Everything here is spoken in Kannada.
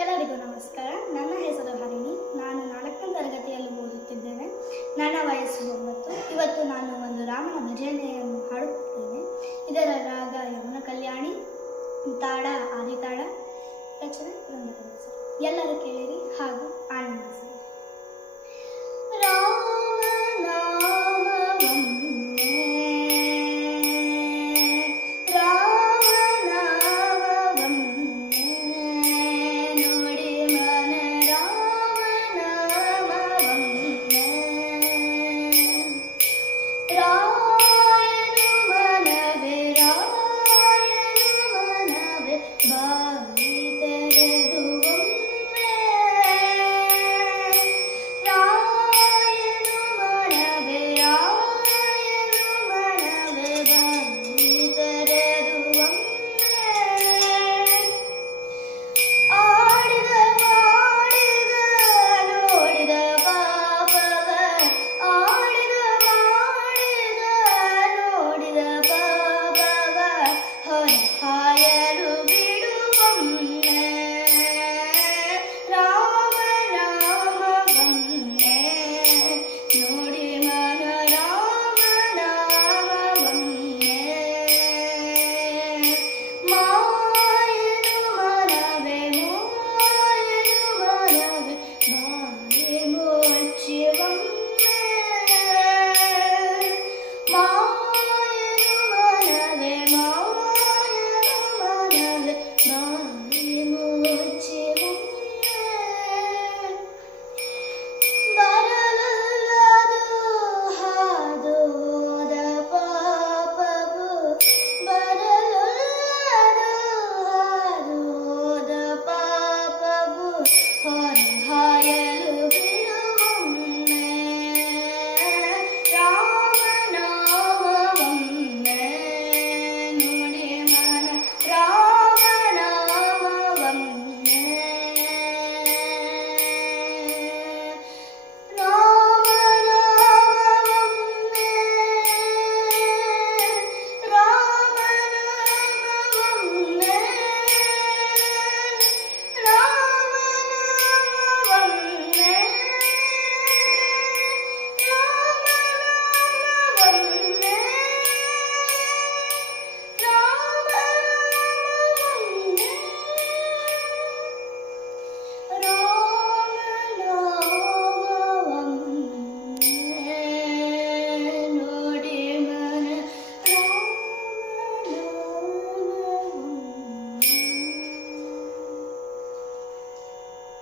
ಎಲ್ಲರಿಗೂ ನಮಸ್ಕಾರ. ನನ್ನ ಹೆಸರು ಹರಿಣಿ. ನಾನು ನಾಲ್ಕನೇ ತರಗತಿಯಲ್ಲಿ ಓದುತ್ತಿದ್ದೇನೆ. ನನ್ನ ವಯಸ್ಸು ಒಂಬತ್ತು. ಇವತ್ತು ನಾನು ಒಂದು ರಾಮನ ಭಜನೆಯನ್ನು ಹಾಡುತ್ತಿದ್ದೇನೆ. ಇದರ ರಾಗ ಯಮುನ ಕಲ್ಯಾಣಿ ತಾಡ ಆದಿತಾಳ ರಚನೆ ಎಲ್ಲರೂ ಕೇಳಿರಿ ಹಾಗೂ ಆನಂದಿಸಿರಿ.